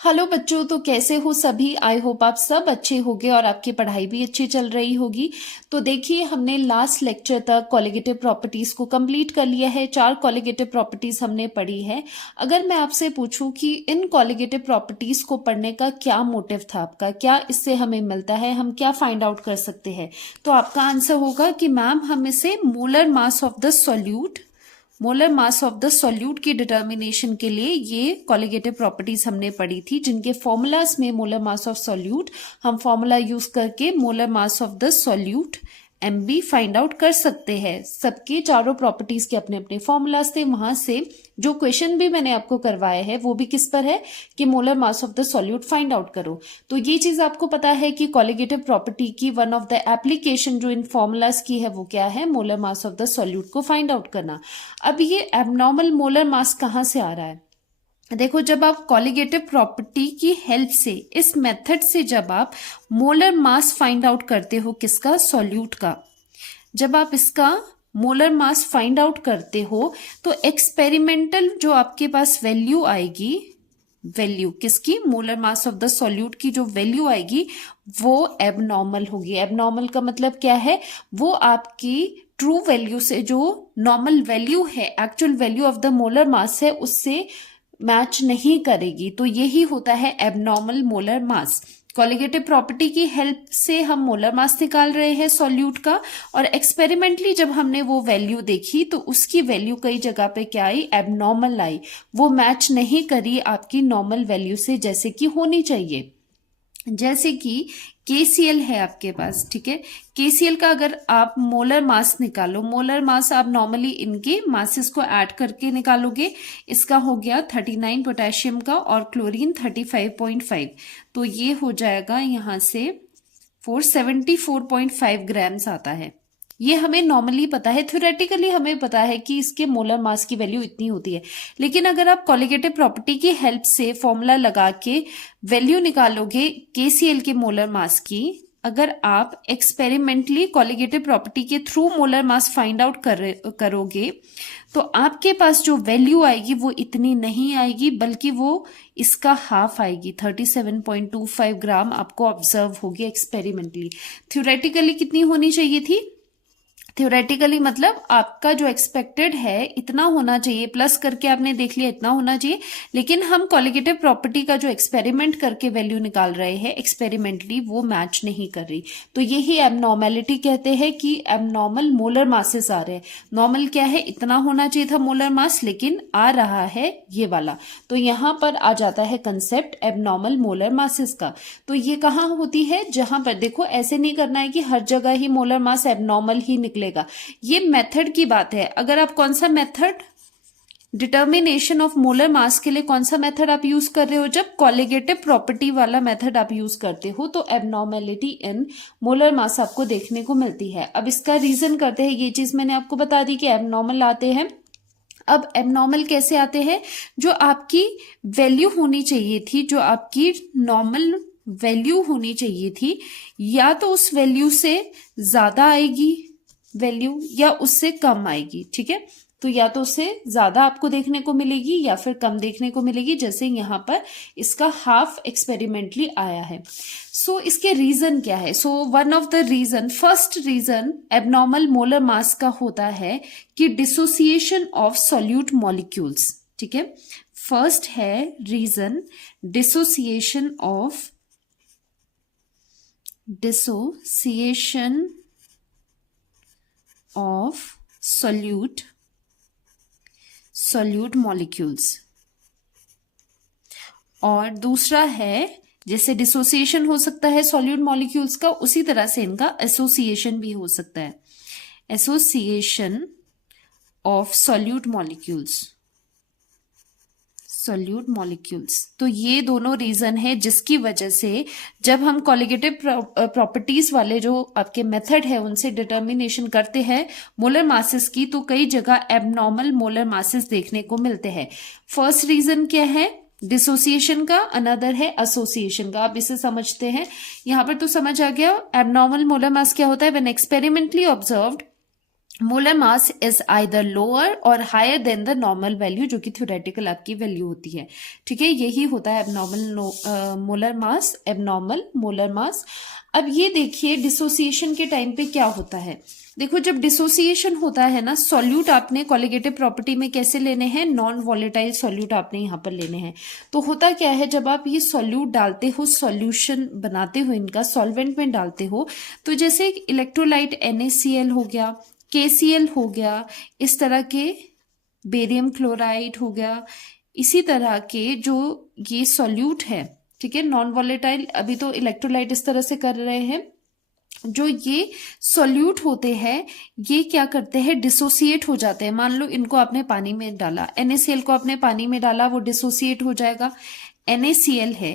Hello बच्चों, तो कैसे हो सभी। आई होप आप सब अच्छे होंगे और आपकी पढ़ाई भी अच्छी चल रही होगी। तो देखिए, हमने लास्ट लेक्चर तक कॉलिगेटिव प्रॉपर्टीज को कंप्लीट कर लिया है। 4 कॉलिगेटिव प्रॉपर्टीज हमने पढ़ी है। अगर मैं आपसे पूछूं कि इन कॉलिगेटिव प्रॉपर्टीज को पढ़ने का क्या मोटिव था आपका, क्या इससे हमें मिलता है, हम क्या फाइंड आउट कर सकते हैं, तो आपका आंसर होगा कि मैम हम इसे molar mass of the solute की डिटर्मिनेशन के लिए ये कॉलिगेटिव प्रॉपर्टीज हमने पढ़ी थी, जिनके फॉर्मूलाज में मोलर मास ऑफ सॉल्यूट हम फॉर्मूला यूज करके molar mass of the solute MB find out कर सकते हैं। सबके चारों प्रॉपर्टीज के अपने अपने फॉर्मूलाज थे। वहां से जो क्वेश्चन भी मैंने आपको करवाया है वो भी किस पर है कि molar mass of the solute find out करो। तो ये चीज आपको पता है कि कॉलिगेटिव प्रॉपर्टी की वन ऑफ द एप्लीकेशन जो इन फॉर्मूलाज की है वो क्या है, molar mass of the solute को फाइंड आउट करना। अब ये एबनॉर्मल मोलर मास कहाँ से आ रहा है? देखो, जब आप कॉलिगेटिव प्रॉपर्टी की हेल्प से, इस मेथड से जब आप मोलर मास फाइंड आउट करते हो, किसका, सॉल्यूट का, जब आप इसका मोलर मास फाइंड आउट करते हो तो एक्सपेरिमेंटल जो आपके पास वैल्यू आएगी, वैल्यू किसकी, molar mass of the solute की जो वैल्यू आएगी वो एबनॉर्मल होगी। एबनॉर्मल का मतलब क्या है, वो आपकी ट्रू वैल्यू से, जो नॉर्मल वैल्यू है, actual value of the molar मास है, उससे मैच नहीं करेगी। तो यही होता है एबनॉर्मल मोलर मास। कॉलिगेटिव प्रॉपर्टी की हेल्प से हम मोलर मास निकाल रहे हैं सॉल्यूट का, और एक्सपेरिमेंटली जब हमने वो वैल्यू देखी तो उसकी वैल्यू कई जगह पे क्या आई, एबनॉर्मल आई। वो मैच नहीं करी आपकी नॉर्मल वैल्यू से जैसे कि होनी चाहिए। जैसे कि KCl है आपके पास, ठीक है। KCl का अगर आप मोलर मास निकालो, मोलर मास आप नॉर्मली इनके मासेस को ऐड करके निकालोगे। इसका हो गया 39 पोटेशियम का और क्लोरीन 35.5, तो ये हो जाएगा यहां से 474.5 ग्राम्स आता है। ये हमें नॉर्मली पता है, थ्योरेटिकली हमें पता है कि इसके मोलर मास की वैल्यू इतनी होती है। लेकिन अगर आप कॉलिगेटिव प्रॉपर्टी की हेल्प से फॉर्मूला लगा के वैल्यू निकालोगे KCl के मोलर मास की, अगर आप एक्सपेरिमेंटली कॉलिगेटिव प्रॉपर्टी के through molar mass find out करोगे तो आपके पास जो वैल्यू आएगी वो इतनी नहीं आएगी, बल्कि वो इसका हाफ आएगी। 37.25 ग्राम आपको ऑब्जर्व होगी एक्सपेरिमेंटली। थ्योरेटिकली कितनी होनी चाहिए थी? थ्योरेटिकली मतलब आपका जो एक्सपेक्टेड है इतना होना चाहिए, प्लस करके आपने देख लिया इतना होना चाहिए। लेकिन हम कॉलिगेटिव प्रॉपर्टी का जो एक्सपेरिमेंट करके वैल्यू निकाल रहे हैं, एक्सपेरिमेंटली वो मैच नहीं कर रही। तो यही एबनॉर्मेलिटी कहते हैं कि एबनॉर्मल मोलर मासेस आ रहे हैं। नॉर्मल क्या है, इतना होना चाहिए था मोलर मास, लेकिन आ रहा है ये वाला। तो यहां पर आ जाता है कंसेप्ट एबनॉर्मल मोलर मासेस का। तो ये कहाँ होती है, जहां पर देखो ऐसे नहीं करना है कि हर जगह ही मोलर मास एबनॉर्मल ही निकलेगा। ये मेथड की बात है। अगर आप कौन सा method, determination of molar mass के लिए कौन सा मेथड आप यूज कर रहे हो, जब कॉलिगेटिव प्रॉपर्टी वाला मेथड आप यूज करते हो तो एबनॉर्मेलिटी इन मोलर मास आपको देखने को मिलती है। अब इसका रीजन करते हैं, ये चीज मैंने आपको बता दी कि एबनॉर्मल आते हैं। अब एबनॉर्मल कैसे आते हैं, जो आपकी वैल्यू होनी चाहिए थी, जो आपकी नॉर्मल वैल्यू होनी चाहिए थी, या तो उस वैल्यू से ज्यादा आएगी वैल्यू या उससे कम आएगी, ठीक है। तो या तो उससे ज्यादा आपको देखने को मिलेगी या फिर कम देखने को मिलेगी, जैसे यहां पर इसका हाफ एक्सपेरिमेंटली आया है। सो इसके रीजन क्या है? So one of the reason, first reason abnormal molar mass का होता है कि डिसोसिएशन ऑफ सॉल्यूट मॉलिक्यूल्स, ठीक है। फर्स्ट है reason dissociation of solute molecules। और दूसरा है, जैसे डिसोसिएशन हो सकता है सॉल्यूट मॉलिक्यूल्स का, उसी तरह से इनका एसोसिएशन भी हो सकता है, एसोसिएशन ऑफ सॉल्यूट मॉलिक्यूल्स। तो ये दोनों रीजन है जिसकी वजह से जब हम कॉलिगेटिव प्रॉपर्टीज वाले जो आपके मेथड है उनसे डिटर्मिनेशन करते हैं मोलर मासेस की, तो कई जगह एबनॉर्मल मोलर मासेस देखने को मिलते हैं। फर्स्ट रीजन क्या है, डिसोसिएशन का, अनदर है एसोसिएशन का। आप इसे समझते हैं, यहां पर तो समझ आ गया। एबनॉर्मल मोलर मास क्या होता है, when experimentally observed molar mass is either lower or higher than the normal value, जो कि थ्योरेटिकल आपकी वैल्यू होती है। ठीक है, यही होता है एबनॉर्मल मोलर मास, एबनॉर्मल मोलर मास। अब ये देखिए डिसोसिएशन के टाइम पे क्या होता है। देखो जब डिसोसिएशन होता है ना, सॉल्यूट आपने कॉलिगेटिव प्रॉपर्टी में कैसे लेने हैं, नॉन वॉलेटाइल सॉल्यूट आपने यहाँ पर लेने हैं। तो होता क्या है, जब आप ये सॉल्यूट डालते हो, सॉल्यूशन बनाते हो, इनका सॉल्वेंट में डालते हो, तो जैसे इलेक्ट्रोलाइट NaCl हो गया, KCl हो गया, इस तरह के बेरियम क्लोराइड हो गया, इसी तरह के जो ये सॉल्यूट है, ठीक है, नॉन वॉलेटाइल, अभी तो इलेक्ट्रोलाइट इस तरह से कर रहे हैं, जो ये सॉल्यूट होते हैं ये क्या करते हैं, डिसोसिएट हो जाते हैं। मान लो इनको आपने पानी में डाला, NaCl को आपने पानी में डाला, वो डिसोसिएट हो जाएगा। NaCl है,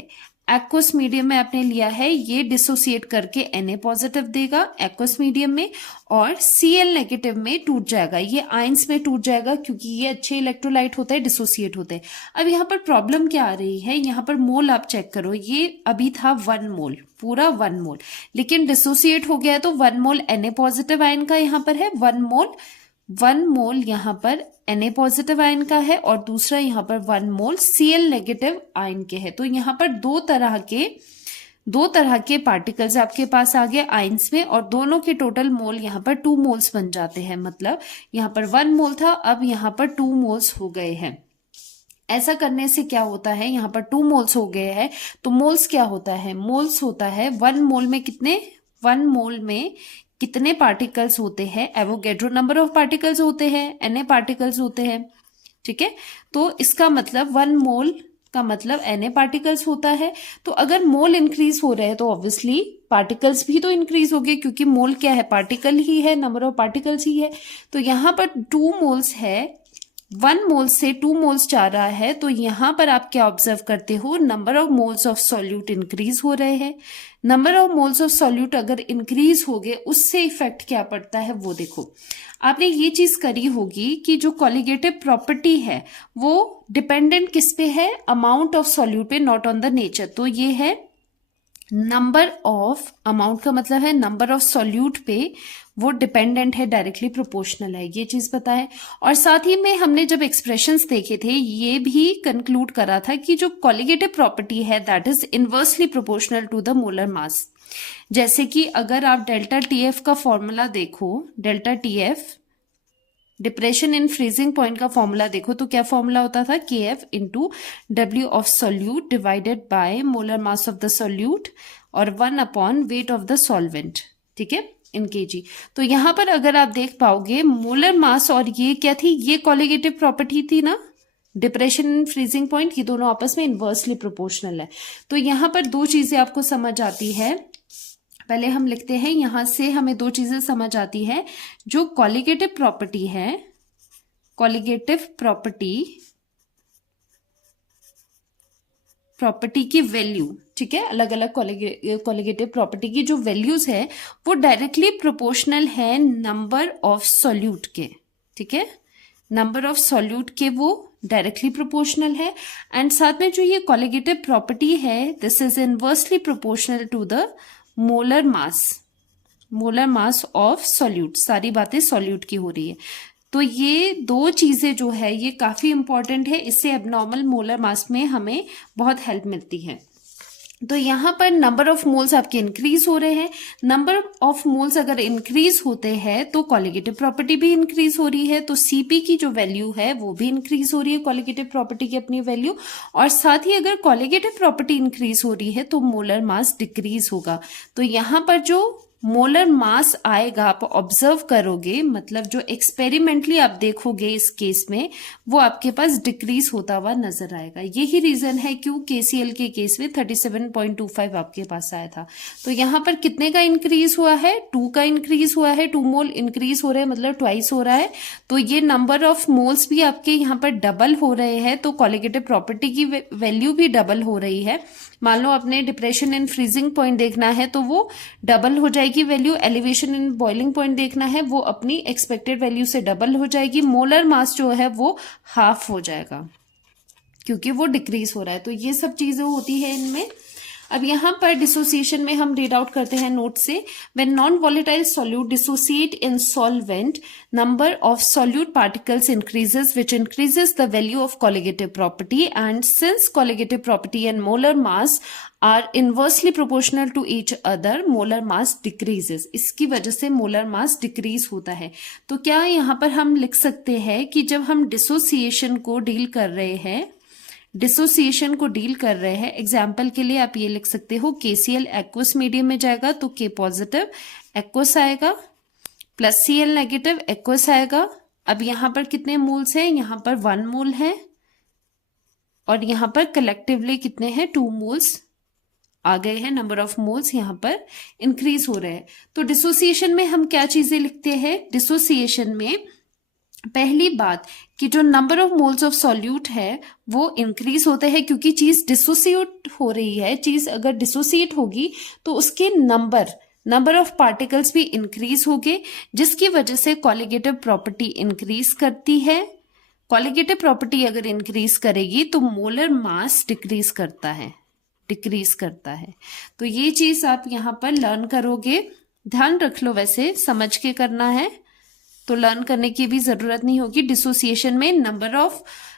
एक्वस मीडियम में आपने लिया है, ये डिसोसिएट करके Na पॉजिटिव देगा एक्वस मीडियम में, और Cl नेगेटिव में टूट जाएगा, ये आयंस में टूट जाएगा, क्योंकि ये अच्छे इलेक्ट्रोलाइट होते हैं, डिसोसिएट होते हैं। अब यहाँ पर प्रॉब्लम क्या आ रही है, यहाँ पर मोल आप चेक करो, ये अभी था 1 मोल, पूरा 1 मोल, लेकिन डिसोसिएट हो गया है तो 1 मोल Na पॉजिटिव आयन का यहाँ पर है, 1 मोल यहाँ पर Na पॉजिटिव आयन का है, और दूसरा यहाँ पर 1 मोल Cl नेगेटिव आयन के है। तो यहाँ पर दो तरह के पार्टिकल्स आपके पास आ गए आयंस में, और दोनों के टोटल मोल यहाँ पर 2 मोल्स बन जाते हैं। मतलब यहाँ पर 1 मोल था, अब यहाँ पर 2 मोल्स हो गए हैं। ऐसा करने से क्या होता है, यहाँ पर 2 मोल्स हो गए हैं, तो मोल्स क्या होता है, मोल्स होता है 1 मोल में कितने, 1 मोल में कितने पार्टिकल्स होते हैं, एवोगैड्रो नंबर ऑफ पार्टिकल्स होते हैं, Na पार्टिकल्स होते हैं। ठीक है, तो इसका मतलब 1 मोल का मतलब Na पार्टिकल्स होता है। तो अगर मोल इंक्रीज हो रहे हैं तो ऑब्वियसली पार्टिकल्स भी तो इंक्रीज हो गए, क्योंकि मोल क्या है, पार्टिकल ही है, नंबर ऑफ पार्टिकल्स ही है। तो यहाँ पर 2 मोल्स है, 1 मोल से 2 मोल्स जा रहा है, तो यहां पर आप क्या ऑब्जर्व करते हो, number of moles of solute increase हो रहे हैं। Number of moles of solute अगर इंक्रीज हो गए, उससे इफेक्ट क्या पड़ता है वो देखो। आपने ये चीज करी होगी कि जो कॉलिगेटिव प्रॉपर्टी है वो डिपेंडेंट किस पे है, अमाउंट ऑफ सॉल्यूट पे, नॉट ऑन द नेचर। तो ये है नंबर ऑफ, अमाउंट का मतलब है नंबर ऑफ सॉल्यूट पे, वो डिपेंडेंट है, डायरेक्टली प्रोपोर्शनल है, ये चीज पता है। और साथ ही में हमने जब एक्सप्रेशंस देखे थे, ये भी कंक्लूड करा था कि जो कॉलिगेटिव प्रॉपर्टी है that is inversely proportional to the molar mass. जैसे कि अगर आप डेल्टा TF का फॉर्मूला देखो, delta TF depression in freezing point का फॉर्मूला देखो, तो क्या फॉर्मूला होता था, KF into W of solute divided by molar mass of the solute और 1 upon weight of the solvent, ठीक है, इन kg। तो यहां पर अगर आप देख पाओगे मोलर मास और ये क्या थी, ये कॉलिगेटिव प्रॉपर्टी थी ना, डिप्रेशन इन फ्रीजिंग पॉइंट, ये दोनों आपस में इनवर्सली प्रोपोर्शनल है। तो यहां पर 2 चीजें आपको समझ आती है। पहले हम लिखते हैं, यहां से हमें 2 चीजें समझ आती है। जो कॉलिगेटिव प्रॉपर्टी है, कॉलिगेटिव प्रॉपर्टी की वैल्यू, ठीक है, अलग अलग कॉलिगेटिव प्रॉपर्टी की जो वैल्यूज है वो डायरेक्टली प्रोपोर्शनल है नंबर ऑफ सॉल्यूट के, ठीक है, नंबर ऑफ सॉल्यूट के वो डायरेक्टली प्रोपोर्शनल है। एंड साथ में जो ये कॉलिगेटिव प्रॉपर्टी है, this is inversely proportional to the molar mass of solute. सारी बातें सॉल्यूट की हो रही है। तो ये 2 चीजें जो है ये काफी इंपॉर्टेंट है, इससे एबनॉर्मल मोलर मास में हमें बहुत हेल्प मिलती है। तो यहां पर नंबर ऑफ मोल्स आपके इंक्रीज हो रहे हैं। नंबर ऑफ मोल्स अगर इंक्रीज होते हैं तो कॉलिगेटिव प्रॉपर्टी भी इंक्रीज हो रही है, तो Cp की जो वैल्यू है वो भी इंक्रीज हो रही है, कॉलिगेटिव प्रॉपर्टी की अपनी वैल्यू। और साथ ही अगर कॉलिगेटिव प्रॉपर्टी इंक्रीज हो रही है तो मोलर मास डिक्रीज होगा। तो यहां पर जो मोलर मास आएगा आप ऑब्जर्व करोगे, मतलब जो एक्सपेरिमेंटली आप देखोगे इस केस में, वो आपके पास डिक्रीज होता हुआ नजर आएगा। यही रीजन है क्यों KCl के केस में 37.25 आपके पास आया था। तो यहां पर कितने का इंक्रीज हुआ है, 2 का इंक्रीज हुआ है, 2 मोल इंक्रीज हो रहे हैं, मतलब ट्वाइस हो रहा है। तो ये नंबर ऑफ मोल्स भी आपके यहाँ पर डबल हो रहे हैं, तो कॉलिगेटिव प्रॉपर्टी की वैल्यू भी डबल हो रही है। मान लो अपने डिप्रेशन इन फ्रीजिंग पॉइंट देखना है तो वो डबल हो जाएगी value, elevation in boiling point देखना है वो अपनी एक्सपेक्टेड वैल्यू से डबल हो जाएगी, मोलर मास जो है वो हाफ हो जाएगा क्योंकि वो डिक्रीज हो रहा है। तो ये सब चीजें होती है इनमें। अब यहाँ पर डिसोसिएशन में हम रीड आउट करते हैं नोट से, when non volatile solute dissociate in solvent, number of solute particles increases which increases the value of colligative property, and since colligative property and molar mass are inversely proportional to each other, molar mass decreases. इसकी वजह से molar mass decrease होता है। तो क्या यहाँ पर हम लिख सकते हैं कि जब हम डिसोसिएशन को डील कर रहे हैं, एग्जाम्पल के लिए आप ये लिख सकते हो KCl एक्वस मीडियम में जाएगा तो K पॉजिटिव एक्वस आएगा, प्लस Cl नेगेटिव एक्वस आएगा। अब यहाँ पर कितने मोल्स हैं, यहाँ पर 1 मोल है, और यहाँ पर कलेक्टिवली कितने हैं, 2 मोल्स आ गए हैं। नंबर ऑफ मोल्स यहाँ पर इंक्रीज हो रहे हैं। तो डिसोसिएशन में हम क्या चीजें लिखते हैं, डिसोसिएशन में पहली बात कि जो number of moles of solute है वो इंक्रीज होते हैं, क्योंकि चीज डिसोसिएट हो रही है। चीज अगर डिसोसिएट होगी तो उसके नंबर ऑफ पार्टिकल्स भी इंक्रीज होंगे, जिसकी वजह से कोलिगेटिव प्रॉपर्टी इंक्रीज करती है। कोलिगेटिव प्रॉपर्टी अगर इंक्रीज करेगी तो मोलर मास डिक्रीज करता है। तो ये चीज आप यहाँ पर लर्न करोगे, ध्यान रख लो, वैसे समझ के करना है तो लर्न करने की भी जरूरत नहीं होगी। डिसोसिएशन में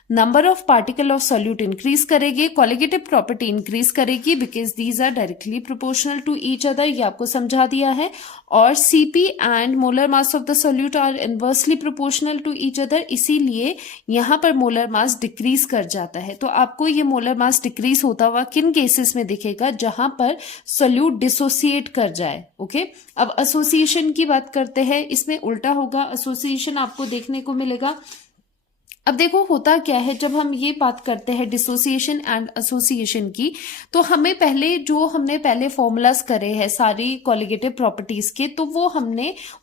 number of particle of solute increase करेगी, कोलिगेटिव प्रॉपर्टी इंक्रीज करेगी, because these are directly proportional to each other, ये आपको समझा दिया है। और Cp and molar mass of the solute are inversely proportional to each other, इसीलिए यहाँ पर मोलर मास डिक्रीज कर जाता है। तो आपको ये मोलर मास डिक्रीज होता हुआ किन केसेस में दिखेगा, जहां पर सॉल्यूट डिसोसिएट कर जाए। ओके, अब एसोसिएशन की बात करते हैं, इसमें उल्टा होगा, एसोसिएशन आपको देखने को मिलेगा। अब देखो होता क्या है, जब हम ये बात करते हैं डिसोसिएशन एंड एसोसिएशन की, तो हमने पहले फॉर्मूलाज करे हैं सारी कोलिगेटिव प्रॉपर्टीज के, तो वो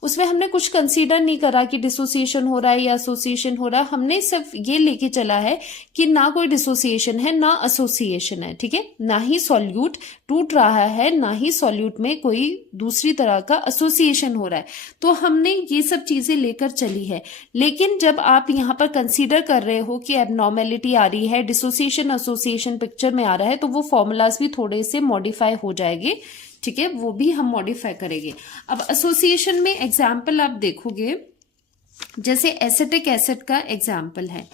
उसमें हमने कुछ कंसीडर नहीं करा कि डिसोसिएशन हो रहा है या एसोसिएशन हो रहा है। हमने सिर्फ ये लेके चला है कि ना कोई डिसोसिएशन है ना एसोसिएशन है, ठीक है, ना ही सॉल्यूट टूट रहा है, ना ही सॉल्यूट में कोई दूसरी तरह का एसोसिएशन हो रहा है। तो हमने ये सब चीजें लेकर चली है। लेकिन जब आप यहाँ पर कंसीडर कर रहे हो कि एबनॉर्मेलिटी आ रही है, डिसोसिएशन एसोसिएशन पिक्चर में आ रहा है, तो वो फॉर्मूलाज भी थोड़े से मॉडिफाई हो जाएंगे, ठीक है, वो भी हम मॉडिफाई करेंगे। अब एसोसिएशन में एग्जाम्पल आप देखोगे, जैसे एसिटिक एसिड का एग्जाम्पल है।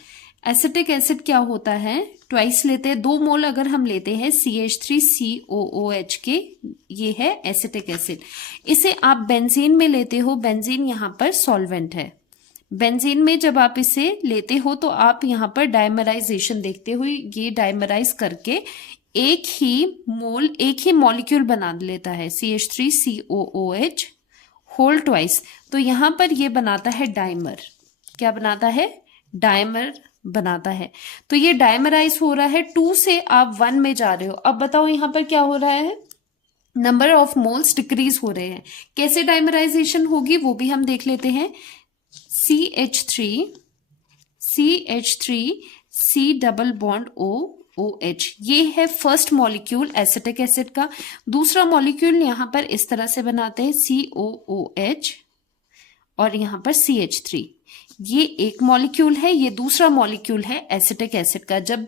एसिटिक एसिड क्या होता है, ट्वाइस लेते हैं, 2 मोल अगर हम लेते हैं CH3COOH के, ये है एसिटिक एसिड। इसे आप बेंजीन में लेते हो, बेंजीन यहाँ पर सॉल्वेंट है। बेंजीन में जब आप इसे लेते हो तो आप यहाँ पर डायमराइजेशन देखते हो, ये डायमराइज करके एक ही मॉलिक्यूल बना लेता है, CH3COOH होल ट्वाइस। तो यहाँ पर ये बनाता है डाइमर। क्या बनाता है, डाइमर बनाता है। तो ये डायमराइज हो रहा है, 2 से आप 1 में जा रहे हो। अब बताओ यहाँ पर क्या हो रहा है, नंबर ऑफ मोल्स डिक्रीज हो रहे हैं। कैसे डायमराइजेशन होगी वो भी हम देख लेते हैं। CH3 C double bond OH, ये है फर्स्ट मॉलिक्यूल एसिटिक एसिड का। दूसरा मॉलिक्यूल यहां पर इस तरह से बनाते हैं COOH और यहां पर CH3, ये एक मॉलिक्यूल है, ये दूसरा मॉलिक्यूल है एसिटिक एसिड का। जब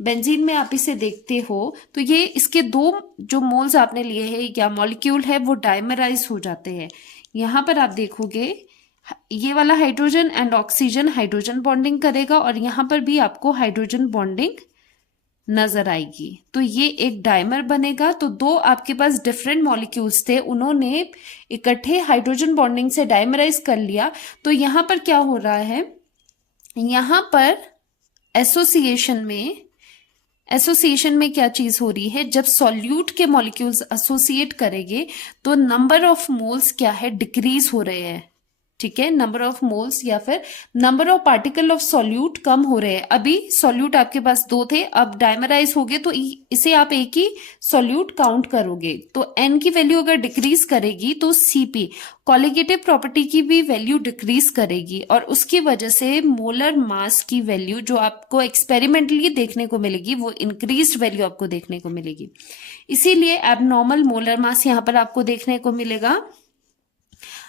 बेंजीन में आप इसे देखते हो तो ये इसके 2 जो मोल्स आपने लिए हैं या मॉलिक्यूल है वो डायमराइज हो जाते हैं। यहां पर आप देखोगे ये वाला hydrogen and oxygen hydrogen bonding करेगा और यहां पर भी आपको हाइड्रोजन बॉन्डिंग नजर आएगी। तो ये एक डाइमर बनेगा। तो 2 आपके पास डिफरेंट मॉलिक्यूल्स थे, उन्होंने इकट्ठे हाइड्रोजन बॉन्डिंग से डाइमराइज कर लिया। तो यहां पर क्या हो रहा है, यहां पर एसोसिएशन में क्या चीज हो रही है, जब सॉल्यूट के मॉलिक्यूल्स एसोसिएट करेंगे तो नंबर ऑफ मोल्स क्या है, डिक्रीज हो रहे हैं, ठीक है, नंबर ऑफ मोल्स या फिर number of particle of solute कम हो रहे हैं। अभी सॉल्यूट आपके पास 2 थे, अब डायमराइज हो गए तो इसे आप एक ही सॉल्यूट काउंट करोगे। तो N की वैल्यू अगर डिक्रीज करेगी तो Cp कोलिगेटिव प्रॉपर्टी की भी वैल्यू डिक्रीज करेगी और उसकी वजह से मोलर मास की वैल्यू जो आपको एक्सपेरिमेंटली देखने को मिलेगी वो इंक्रीज्ड वैल्यू आपको देखने को मिलेगी। इसीलिए एबनॉर्मल मोलर मास यहां पर आपको देखने को मिलेगा।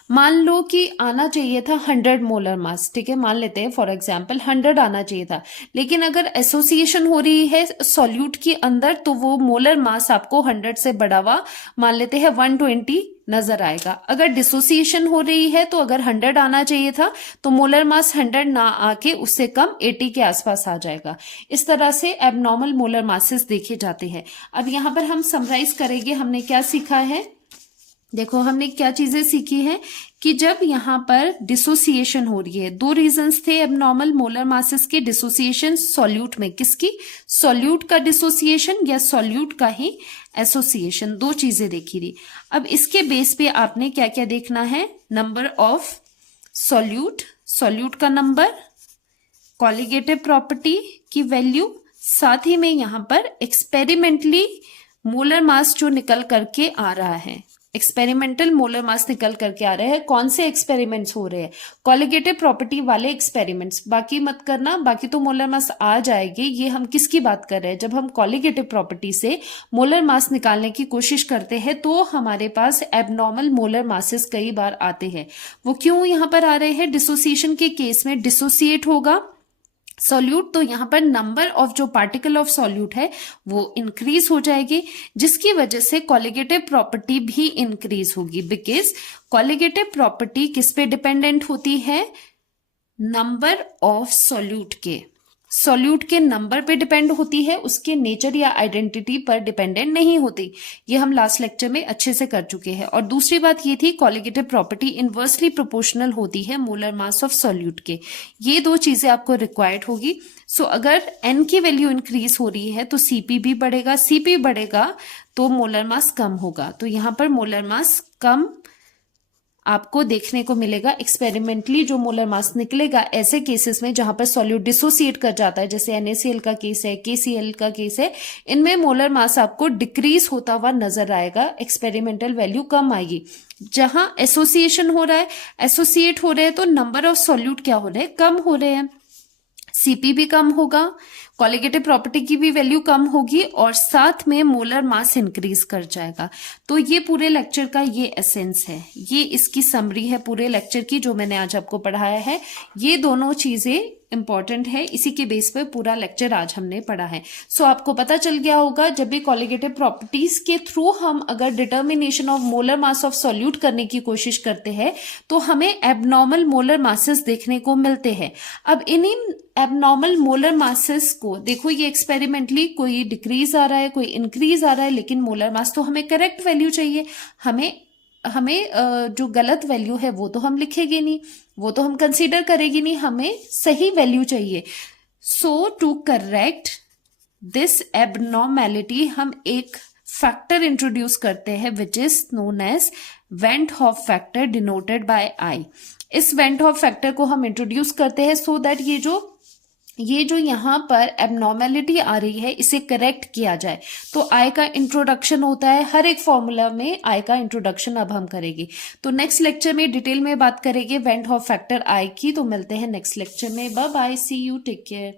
मान लो कि आना चाहिए था 100 मोलर मास, ठीक है, मान लेते हैं फॉर एग्जांपल 100 आना चाहिए था, लेकिन अगर एसोसिएशन हो रही है सॉल्यूट के अंदर तो वो मोलर मास आपको 100 से बढ़ा हुआ मान लेते हैं 120 नजर आएगा। अगर डिसोसिएशन हो रही है तो अगर 100 आना चाहिए था तो मोलर मास 100 ना आके उससे कम 80 के आसपास आ जाएगा। इस तरह से एबनॉर्मल मोलर मासेस देखे जाते हैं। अब यहां पर हम समराइज करेंगे हमने क्या सीखा है। देखो हमने क्या चीजें सीखी हैं कि जब यहाँ पर डिसोसिएशन हो रही है, दो रीजंस थे एबनॉर्मल मोलर मासेस के डिसोसिएशन सॉल्यूट में, किसकी, सॉल्यूट का डिसोसिएशन या सॉल्यूट का ही एसोसिएशन, दो चीजें देखी थी। अब इसके बेस पे आपने क्या क्या देखना है, नंबर ऑफ सॉल्यूट, सॉल्यूट का नंबर, कॉलिगेटिव प्रॉपर्टी की वैल्यू, साथ ही में यहां पर एक्सपेरिमेंटली मोलर मास जो निकल करके आ रहा है, एक्सपेरिमेंटल मोलर मास निकल करके आ रहे हैं, कौन से एक्सपेरिमेंट्स हो रहे हैं, कॉलिगेटिव प्रॉपर्टी वाले एक्सपेरिमेंट्स, बाकी मत करना, बाकी तो मोलर मास आ जाएगी। ये हम किसकी बात कर रहे हैं, जब हम कॉलिगेटिव प्रॉपर्टी से मोलर मास निकालने की कोशिश करते हैं तो हमारे पास एबनॉर्मल मोलर मासेस कई बार आते हैं। वो क्यों यहां पर आ रहे हैं, डिसोसिएशन के केस में डिसोसिएट होगा सॉल्यूट, तो यहां पर नंबर ऑफ जो पार्टिकल ऑफ सॉल्यूट है वो इंक्रीज हो जाएगी, जिसकी वजह से कॉलिगेटिव प्रॉपर्टी भी इंक्रीज होगी। बिकॉज कॉलिगेटिव प्रॉपर्टी किस पे डिपेंडेंट होती है, नंबर ऑफ सॉल्यूट के, सॉल्यूट के नंबर पे डिपेंड होती है, उसके नेचर या आइडेंटिटी पर डिपेंडेंट नहीं होती। ये हम लास्ट लेक्चर में अच्छे से कर चुके हैं। और दूसरी बात ये थी कॉलिगेटिव प्रॉपर्टी इनवर्सली प्रोपोर्शनल होती है मोलर मास ऑफ सॉल्यूट के। ये दो चीजें आपको रिक्वायर्ड होगी। सो अगर n की वैल्यू इंक्रीज हो रही है तो Cp भी बढ़ेगा, Cp बढ़ेगा तो मोलर मास कम होगा। तो यहां पर मोलर मास कम आपको देखने को मिलेगा। एक्सपेरिमेंटली जो मोलर मास निकलेगा ऐसे केसेस में जहां पर सॉल्यूट डिसोसिएट कर जाता है, जैसे NaCl का केस है, KCl का केस है, इनमें मोलर मास आपको डिक्रीज होता हुआ नजर आएगा, एक्सपेरिमेंटल वैल्यू कम आएगी। जहां एसोसिएशन हो रहा है, एसोसिएट हो रहे हैं तो नंबर ऑफ सॉल्यूट क्या हो रहे हैं, कम हो रहे हैं, Cp भी कम होगा, कॉलिगेटिव प्रॉपर्टी की भी वैल्यू कम होगी और साथ में मोलर मास इंक्रीज कर जाएगा। तो ये पूरे लेक्चर का ये एसेंस है, ये इसकी समरी है पूरे लेक्चर की जो मैंने आज आपको पढ़ाया है। ये दोनों चीजें इंपॉर्टेंट है, इसी के बेस पे पूरा लेक्चर आज हमने पढ़ा है। सो आपको पता चल गया होगा जब भी कॉलिगेटिव प्रॉपर्टीज के थ्रू हम अगर determination of molar mass of solute करने की कोशिश करते हैं तो हमें एबनॉर्मल मोलर मासेस देखने को मिलते हैं। अब इन्हीं एबनॉर्मल मोलर मासेस को देखो, ये एक्सपेरिमेंटली कोई डिक्रीज आ रहा है, कोई इंक्रीज आ रहा है, लेकिन मोलर मास तो हमें करेक्ट वैल्यू चाहिए। हमें जो गलत वैल्यू है वो तो हम लिखेंगे नहीं, वो तो हम कंसीडर करेंगे नहीं, हमें सही वैल्यू चाहिए। So to correct this abnormality हम एक फैक्टर इंट्रोड्यूस करते हैं which is known as van't Hoff factor denoted by I. इस वेंट हॉफ फैक्टर को हम इंट्रोड्यूस करते हैं सो दैट ये जो यहाँ पर एबनॉर्मेलिटी आ रही है इसे करेक्ट किया जाए। तो आई का इंट्रोडक्शन होता है, हर एक फॉर्मूला में आई का इंट्रोडक्शन अब हम करेंगे। तो नेक्स्ट लेक्चर में डिटेल में बात करेंगे वेंट हॉफ फैक्टर आई की। तो मिलते हैं नेक्स्ट लेक्चर में, bye bye, see you, take care.